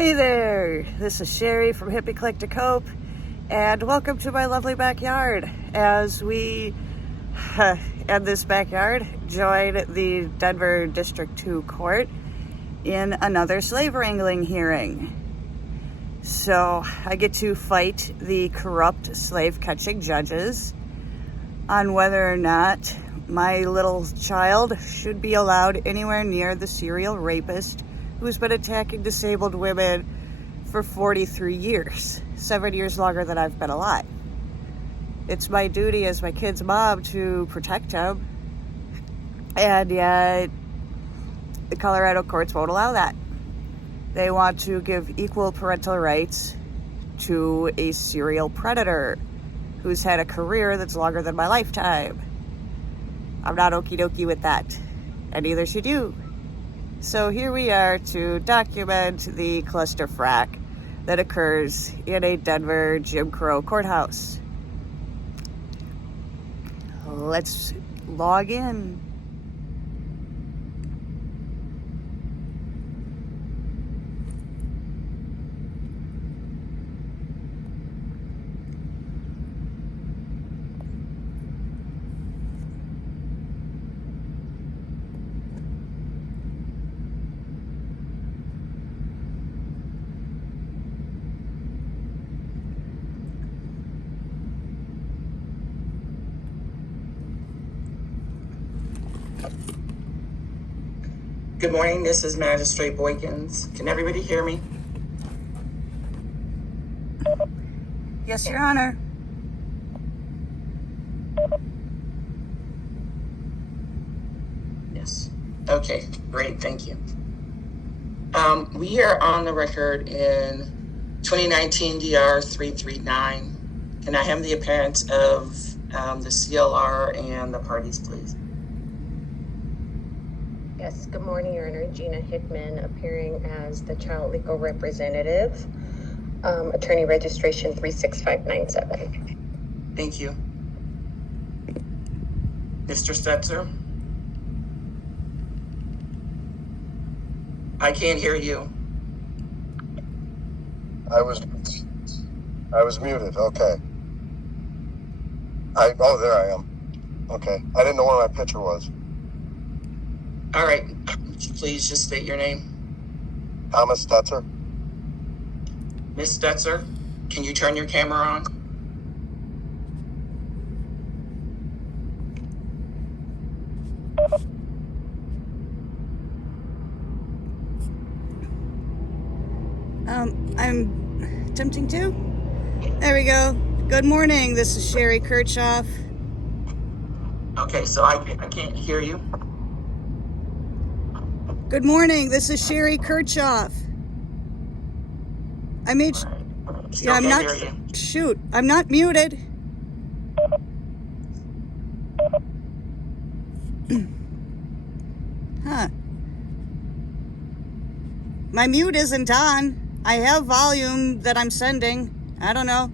Hey there, this is Sherry from Hippie Click to Cope, and welcome to my lovely backyard as we, in this backyard, join the Denver District 2 Court in another slave wrangling hearing. So I get to fight the corrupt slave-catching judges on whether or not my little child should be allowed anywhere near the serial rapist who's been attacking disabled women for 43 years, 7 years longer than I've been alive. It's my duty as my kid's mom to protect him, and yet the Colorado courts won't allow that. They want to give equal parental rights to a serial predator who's had a career that's longer than my lifetime. I'm not okie dokie with that, and neither should you. So here we are to document the clusterfuck that occurs in a Denver Jim Crow courthouse. Let's log in. Good morning, this is Magistrate Boykins. Can everybody hear me? Yes, Your Honor. Yes. Okay, great, thank you. We are on the record in 2019 DR 339. Can I have the appearance of the CLR and the parties, please? Yes, good morning, Your Honor. Gina Hickman, appearing as the child legal representative, attorney registration 36597. Thank you. Mr. Stetzer? I can't hear you. I was muted. Okay. There I am. Okay. I didn't know where my picture was. All right, would you please just state your name? Thomas Stetzer. Ms. Stetzer, can you turn your camera on? I'm attempting to. There we go. Good morning, this is Sherry Kirchhoff. Okay, so I can't hear you. Good morning, this is Sherry Kirchhoff. I made, Still I'm can't not, hear you. shoot, I'm not muted. Huh. My mute isn't on. I have volume that I'm sending. I don't know.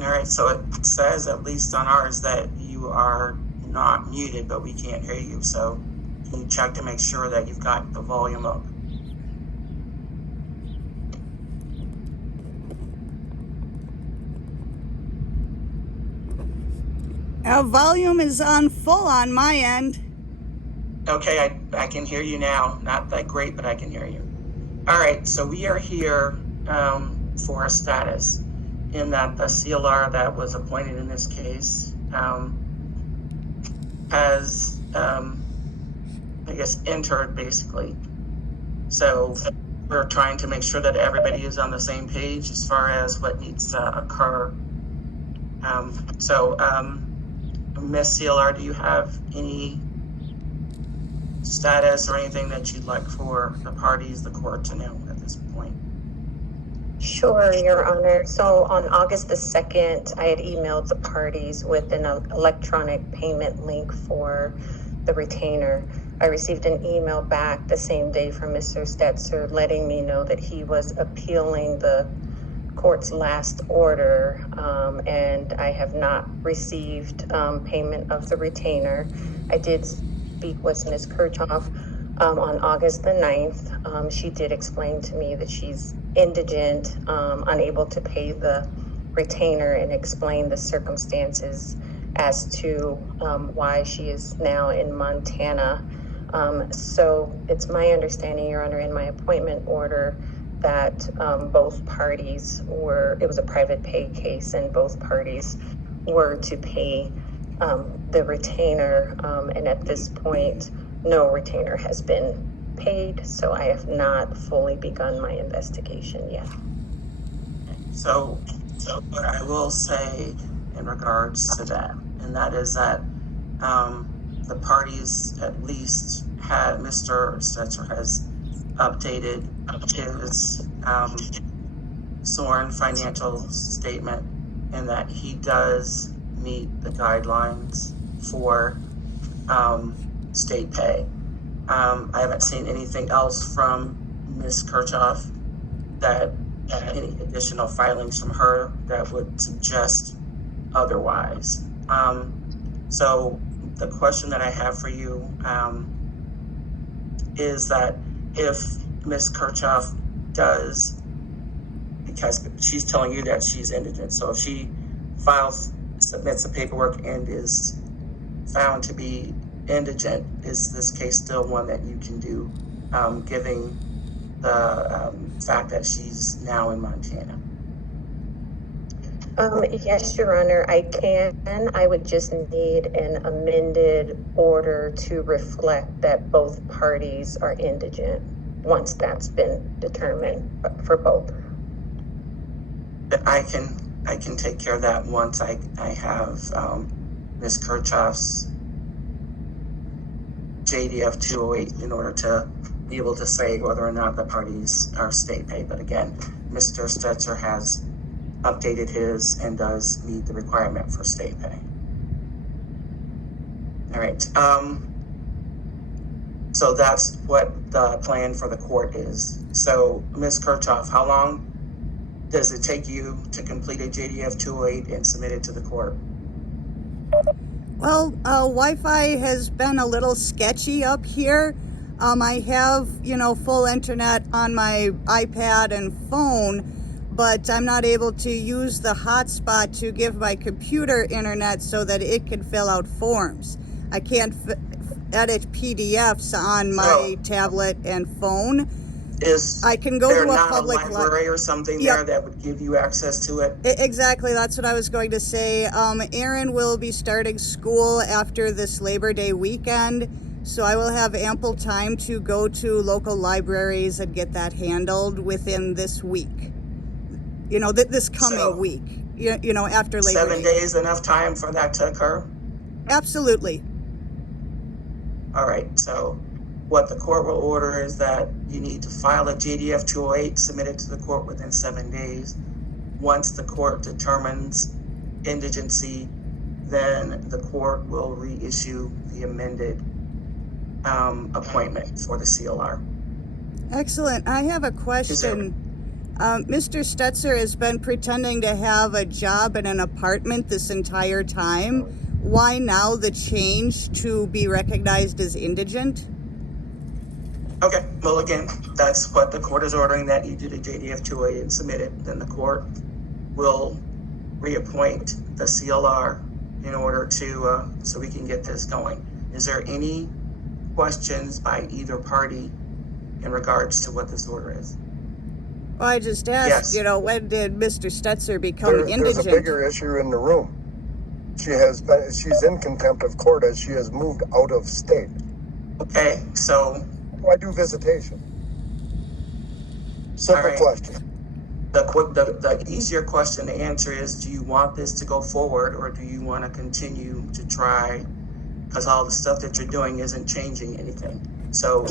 All right, so it says, at least on ours, that you are not muted, but we can't hear you. So can you check to make sure that you've got the volume up? Volume is on full on my end. Okay, I can hear you now. Not that great, but I can hear you. All right, so we are here for a status in that the CLR that was appointed in this case has, I guess, entered basically. So we're trying to make sure that everybody is on the same page as far as what needs to occur. Ms. CLR, do you have any status or anything that you'd like for the parties, the court, to know at this point? Sure, Your Honor. So on August the 2nd, I had emailed the parties with an electronic payment link for the retainer. I received an email back the same day from Mr. Stetzer letting me know that he was appealing the court's last order, and I have not received payment of the retainer. I did speak with Ms. Kirchhoff on August the 9th. She did explain to me that she's indigent, unable to pay the retainer, and explain the circumstances as to why she is now in Montana. So it's my understanding, Your Honor, in my appointment order that both parties it was a private pay case, and both parties were to pay the retainer. And at this point, no retainer has been paid, so I have not fully begun my investigation yet. So what I will say in regards to that, and that is that the parties at least had, Mr. Stetzer has updated his sworn financial statement, and that he does meet the guidelines for state pay. I haven't seen anything else from Ms. Kirchhoff that any additional filings from her that would suggest otherwise. So the question that I have for you is that if Ms. Kirchhoff does, because she's telling you that she's indigent, so if she submits the paperwork and is found to be indigent, is this case still one that you can do, given the fact that she's now in Montana? Yes, Your Honor, I can. I would just need an amended order to reflect that both parties are indigent once that's been determined for both. I can take care of that once I have Ms. Kirchhoff's JDF 208 in order to be able to say whether or not the parties are state pay. But again, Mr. Stetzer has updated his and does meet the requirement for state pay. All right. So that's what the plan for the court is. So Ms. Kirchhoff, how long does it take you to complete a JDF 208 and submit it to the court? Well, Wi-Fi has been a little sketchy up here. I have, full internet on my iPad and phone, but I'm not able to use the hotspot to give my computer internet so that it can fill out forms. I can't edit PDFs on my tablet and phone. I can go to a public library or something there that would give you access to it? Exactly, that's what I was going to say. Aaron will be starting school after this Labor Day weekend, so I will have ample time to go to local libraries and get that handled within this week. This coming week, after Labor Day. 7 days enough time for that to occur? Absolutely. All right, so what the court will order is that you need to file a JDF 208, submit it to the court within 7 days. Once the court determines indigency, then the court will reissue the amended appointment for the CLR. Excellent. I have a question. Mr. Stetzer has been pretending to have a job in an apartment this entire time. Why now the change to be recognized as indigent? Okay, well, again, that's what the court is ordering, that you do the JDF 208 and submit it. Then the court will reappoint the CLR in order to, so we can get this going. Is there any questions by either party in regards to what this order is? Well, I just asked, Yes. When did Mr. Stetzer become indigent? There's a bigger issue in the room. She's in contempt of court as she has moved out of state. Okay, so I do visitation. Simple question. The easier question to answer is, do you want this to go forward, or do you want to continue to try, because all the stuff that you're doing isn't changing anything? So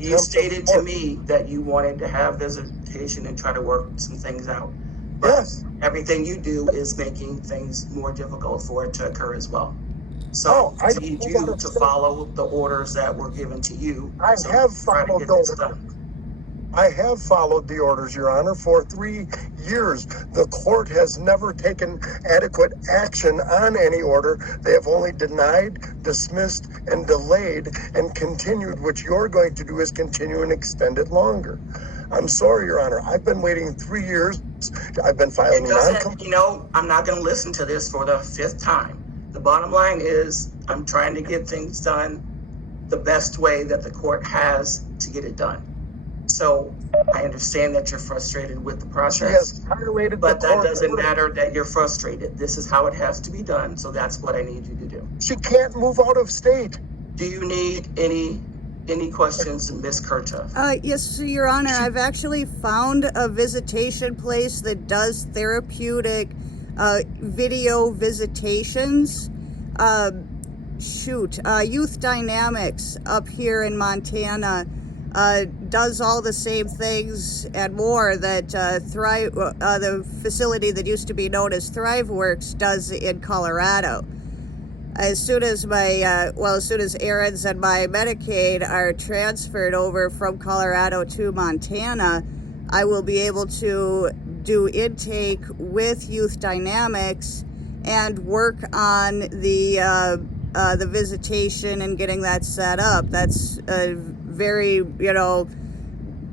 you stated to me that you wanted to have visitation and try to work some things out. But Yes. everything you do is making things more difficult for it to occur as well. So I I don't need you to understand. follow the orders that were given to you. I so have try to followed get this those. done. I have followed the orders, Your Honor, for 3 years. The court has never taken adequate action on any order. They have only denied, dismissed, and delayed, and continued. What you're going to do is continue and extend it longer. I'm sorry, Your Honor. I've been waiting 3 years. I've been filing I'm not going to listen to this for the 5th time. The bottom line is I'm trying to get things done the best way that the court has to get it done. So I understand that you're frustrated with the process. She has violated but the that court doesn't order. matter that you're frustrated. This is how it has to be done. So that's what I need you to do. She can't move out of state. Do you need any questions, Ms. Kirchhoff? Yes, Your Honor. I've actually found a visitation place that does therapeutic video visitations. Youth Dynamics up here in Montana does all the same things and more that Thrive, the facility that used to be known as ThriveWorks, does in Colorado. As soon as Aaron's and my Medicaid are transferred over from Colorado to Montana, I will be able to do intake with Youth Dynamics and work on the visitation and getting that set up. That's a very,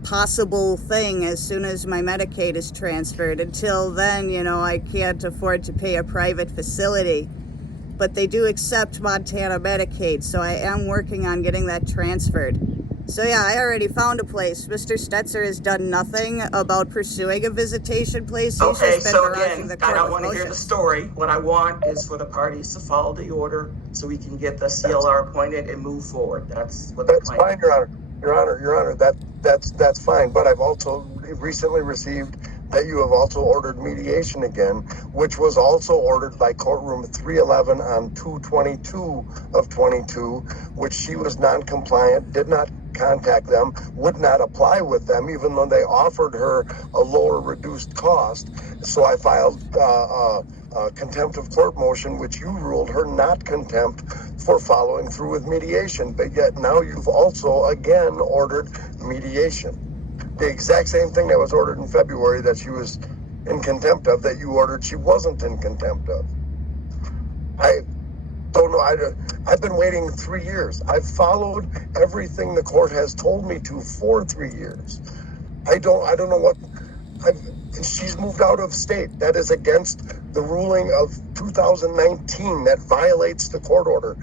possible thing as soon as my Medicaid is transferred. Until then, I can't afford to pay a private facility. But they do accept Montana Medicaid, so I am working on getting that transferred. So yeah, I already found a place. Mr. Stetzer has done nothing about pursuing a visitation place. Okay, so again, I don't want to hear the story. What I want is for the parties to follow the order so we can get the CLR appointed and move forward. That's what the plan is. Fine, Your Honor. Your Honor, that's fine. But I've also recently received that you have also ordered mediation again, which was also ordered by courtroom 311 on 2/22 of 22, which she was non-compliant, did not contact them, would not apply with them, even though they offered her a lower reduced cost. So I filed a contempt of court motion, which you ruled her not contempt for following through with mediation. But yet now you've also again ordered mediation. The exact same thing that was ordered in February that she was in contempt of, that you ordered she wasn't in contempt of. I don't know. I've been waiting 3 years. I've followed everything the court has told me to for 3 years. I don't know what. She's moved out of state. That is against the ruling of 2019. That violates the court order.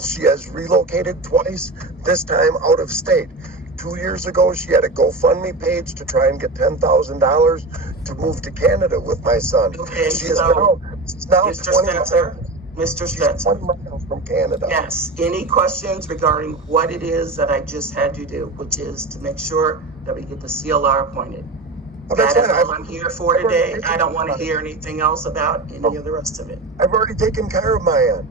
She has relocated twice, this time out of state. 2 years ago, she had a GoFundMe page to try and get $10,000 to move to Canada with my son. Okay, she's now Mr. 20 miles from Canada. Yes. Any questions regarding what it is that I just had you do, which is to make sure that we get the CLR appointed? That is all I'm here for today. I don't want to hear anything else about any of the rest of it. I've already taken care of my end.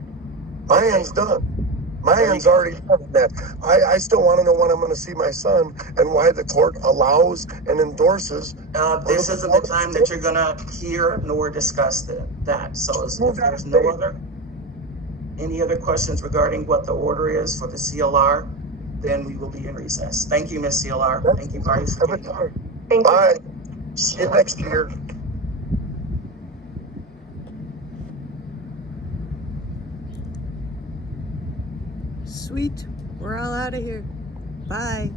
My end's done. My end's already done that. I still want to know when I'm going to see my son and why the court allows and endorses. This isn't the time that you're going to hear nor discuss that. So if there's any other questions regarding what the order is for the CLR, then we will be in recess. Thank you, Ms. CLR. Thank you, parties. Thank you. Bye. See you next year. Sweet. We're all out of here. Bye.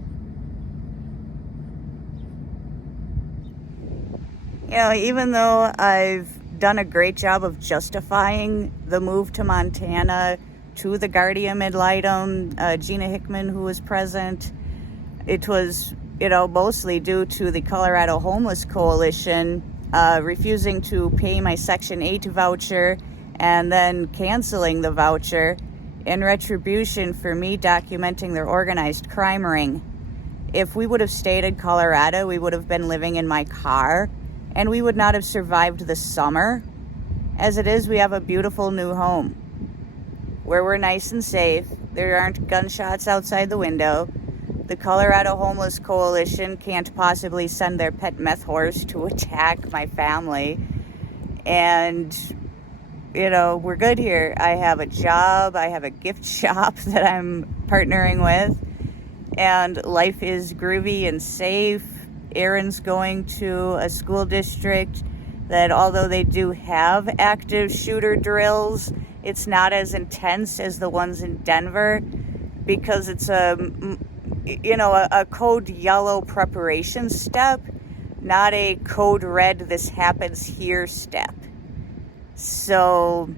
Even though I've done a great job of justifying the move to Montana to the guardian ad litem, Gina Hickman, who was present, it was, mostly due to the Colorado Homeless Coalition refusing to pay my Section 8 voucher and then canceling the voucher in retribution for me documenting their organized crime ring. If we would have stayed in Colorado, we would have been living in my car, and we would not have survived the summer. As it is, we have a beautiful new home where we're nice and safe. There aren't gunshots outside the window. The Colorado Homeless Coalition can't possibly send their pet meth horse to attack my family. And we're good here. I have a job. I have a gift shop that I'm partnering with. And life is groovy and safe. Aaron's going to a school district that, although they do have active shooter drills, it's not as intense as the ones in Denver, because it's a code yellow preparation step, not a code red this happens here step. So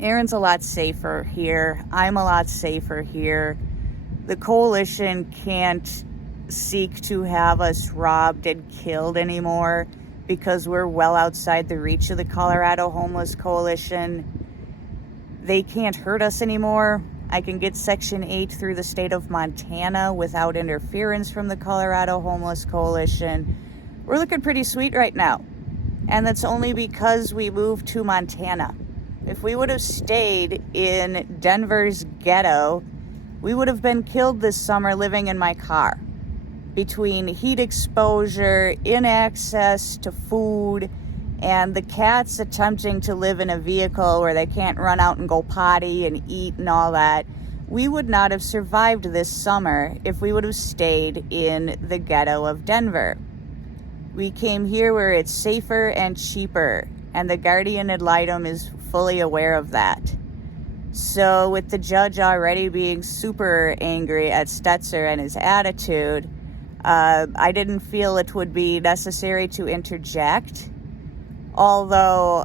Aaron's a lot safer here. I'm a lot safer here. The coalition can't seek to have us robbed and killed anymore because we're well outside the reach of the Colorado Homeless Coalition. They can't hurt us anymore. I can get Section 8 through the state of Montana without interference from the Colorado Homeless Coalition. We're looking pretty sweet right now. And that's only because we moved to Montana. If we would have stayed in Denver's ghetto, we would have been killed this summer living in my car. Between heat exposure, inaccess to food, and the cats attempting to live in a vehicle where they can't run out and go potty and eat and all that, we would not have survived this summer if we would have stayed in the ghetto of Denver. We came here where it's safer and cheaper, and the guardian ad litem is fully aware of that. So with the judge already being super angry at Stetzer and his attitude, I didn't feel it would be necessary to interject. Although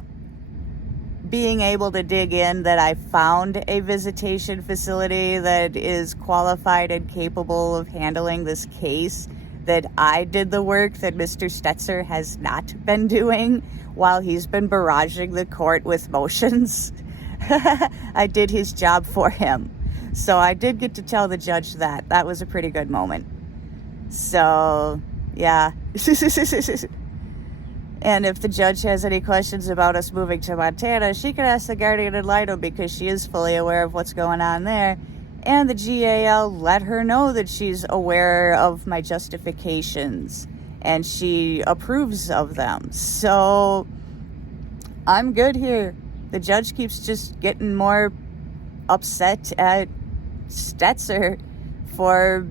being able to dig in that I found a visitation facility that is qualified and capable of handling this case, that I did the work that Mr. Stetzer has not been doing while he's been barraging the court with motions. I did his job for him. So I did get to tell the judge that. That was a pretty good moment. So, yeah. And if the judge has any questions about us moving to Montana, she can ask the guardian ad litem because she is fully aware of what's going on there. And the GAL let her know that she's aware of my justifications and she approves of them. So I'm good here. The judge keeps just getting more upset at Stetzer for,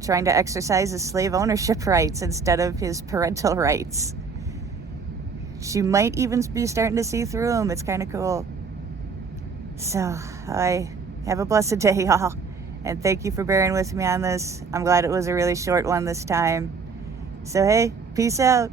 trying to exercise his slave ownership rights instead of his parental rights. She might even be starting to see through him. It's kind of cool. So, have a blessed day, y'all. And thank you for bearing with me on this. I'm glad it was a really short one this time. So, hey, peace out.